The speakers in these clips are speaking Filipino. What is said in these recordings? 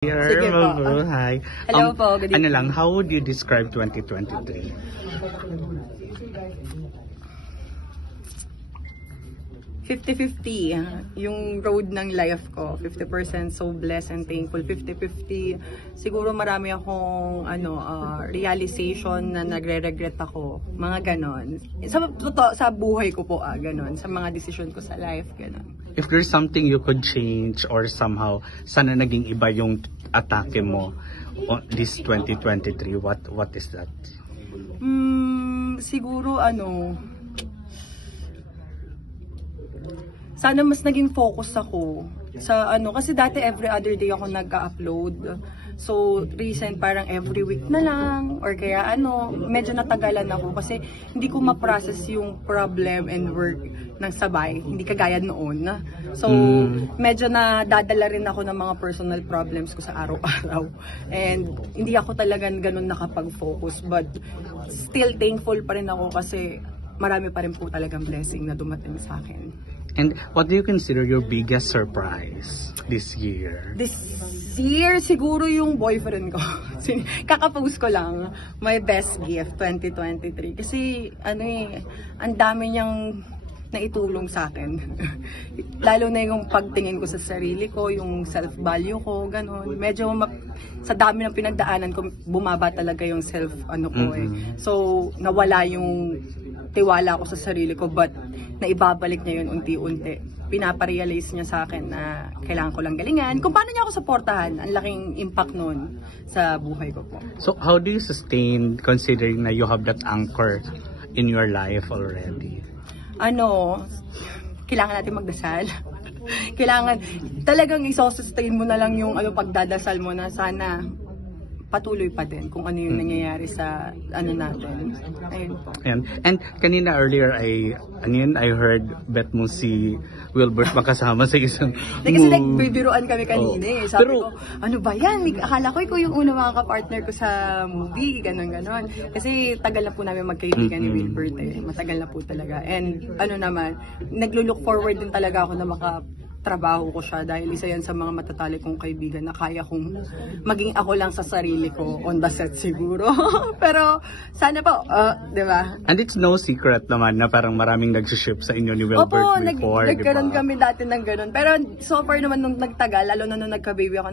Sige po. Hi. Hello po, good Ano evening. lang, how would you describe 2023? 50-50 yung road ng life ko. 50% so blessed and thankful. 50-50 siguro marami akong realization na nagre-regret ako. Mga ganon. Sa buhay ko po ganon. Sa mga decision ko sa life, ganon. If there's something you could change or somehow sana naging iba yung atake mo this 2023, what is that? Siguro sana mas naging focus ako sa kasi dati every other day ako nag-upload. So recent parang every week na lang or kaya medyo natagalan ako kasi hindi ko ma-process yung problem and work ng sabay, hindi kagaya noon. So medyo nadadala rin ako ng mga personal problems ko sa araw-araw. And hindi ako talaga ganun nakapag-focus, but still thankful pa rin ako kasi marami pa rin po talagang blessing na dumating sa akin. And what do you consider your biggest surprise this year? This year, siguro yung boyfriend ko. Kakapost ko lang, my best gift 2023. Kasi ang dami niyang naitulong sa akin. Lalo na yung pagtingin ko sa sarili ko, yung self-value ko, gano'n. Medyo sa dami ng pinagdaanan ko, bumaba talaga yung So, nawala yung tiwala ko sa sarili ko, but naibabalik niya yun unti-unti. Pinaparealize niya sa akin na kailangan ko lang galingan. Kung paano niya ako supportahan, ang laking impact nun sa buhay ko po. So how do you sustain considering na you have that anchor in your life already? Kailangan natin magdasal. Kailangan talagang isosustain mo na lang yung pagdadasal mo na sana patuloy pa din kung ano yung nangyayari sa natin. Ayun po. And kanina earlier I heard bet mo si Wilbert makasama sa isang Kasi nagbibiruan kami kanina Sabi pero, ko, ano ba yan? Akala ko ikaw yung unang mga kapartner ko sa movie, ganon. Kasi tagal na po namin magkaibigan ni Wilbert Matagal na po talaga. And naman, naglo-look forward din talaga ako na trabaho ko siya dahil isa yan sa mga matatalik kong kaibigan na kaya kong maging ako lang sa sarili ko on the set siguro. Pero sana po, di ba? And it's no secret naman na parang maraming nag-ship sa inyo ni Wilbert before, nagkaroon kami dati ng ganun. Pero so far naman nung nagtagal, lalo na nung nagka-baby ako,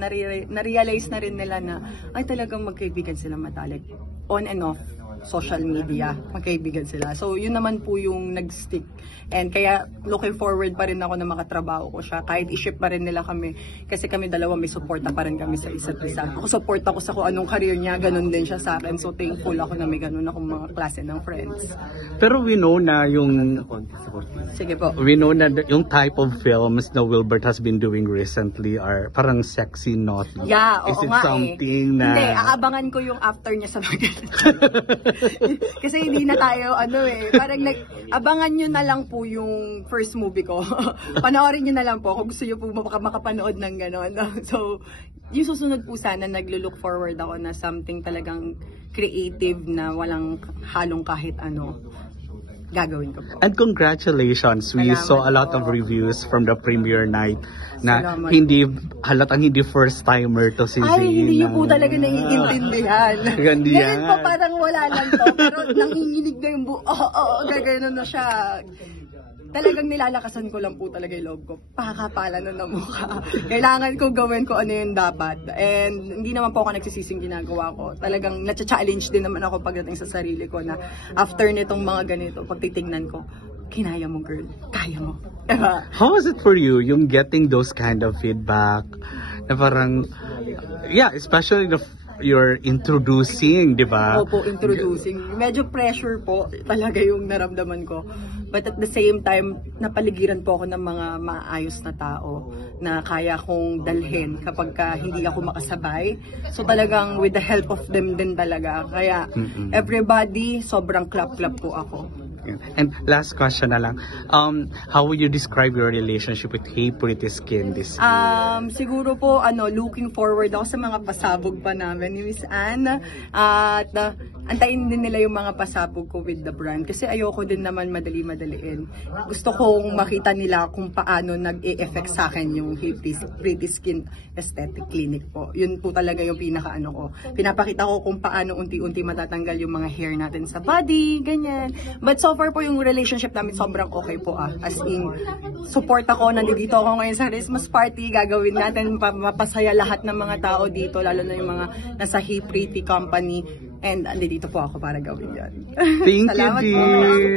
na-realize na rin nila na ay talagang magkaibigan sila matalik. On and off social media, magkaibigan sila. So, yun naman po yung nag-stick. And kaya, looking forward pa rin ako na makatrabaho ko siya. Kahit i-ship pa rin nila kami. Kasi kami dalawa may suporta pa rin kami sa isa't isa. Ako support ako sa kung anong career niya, ganun din siya sa akin. So, thankful ako na may ganun akong mga klase ng friends. Pero we know na yung... Sige po. We know na yung type of films na Wilbert has been doing recently are parang sexy, naughty. Yeah, oo. Is it nga something na... Hindi, aabangan ko yung after niya sa mga kasi hindi na tayo parang abangan nyo na lang po yung first movie ko. Panoorin nyo na lang po kung gusto nyo po makapanood ng gano'n. So, yung susunod po sana naglo-look forward ako na something talagang creative na walang halong kahit gagawin ko po. And congratulations, we saw a lot of reviews from the premiere night na halatang hindi first timer to si Zayna. Ay, hindi nyo po talaga naiintindihan. Ngayon pa parang wala lang to, pero nanginginig na yung gagawin na siya. Talagang nilalakasan ko lang po talaga yung loob ko. Pakakapalan na mukha. Kailangan ko gawin ko ano yung dapat. And hindi naman po ako nagsisising ginagawa ko. Talagang na-challenge din naman ako pagdating sa sarili ko na after nitong mga ganito, pagtitingnan ko, kinaya mo girl, kaya mo. How was it for you, yung getting those kind of feedback? Na parang, especially you're introducing, di ba? Opo, introducing. Medyo pressure po talaga yung naramdaman ko. But at the same time, napaligiran po ako ng mga maayos na tao na kaya kong dalhin kapag hindi ako makasabay. So talagang with the help of them din talaga. Kaya everybody, sobrang clap-clap po ako. And last question na lang. How would you describe your relationship with Hey Pretty Skin this year? Siguro po, looking forward ako sa mga pasabog pa namin ni Miss Anne. At antayin din nila yung mga pasabog ko with the brand. Kasi ayoko din naman madali-madaliin. Gusto kong makita nila kung paano nag-e-effect sa akin yung Hey Pretty Skin Aesthetic Clinic po. Yun po talaga yung pinaka-ano ko. Pinapakita ko kung paano unti-unti matatanggal yung mga hair natin sa body, ganyan. But so far po yung relationship namin sobrang okay po As in, support ako, nandito ako ngayon sa Christmas party, gagawin natin, mapasaya lahat ng mga tao dito, lalo na yung mga nasa Hey Pretty Company. And andito po ako para gawin yan. Thank you, Salamat po. dear.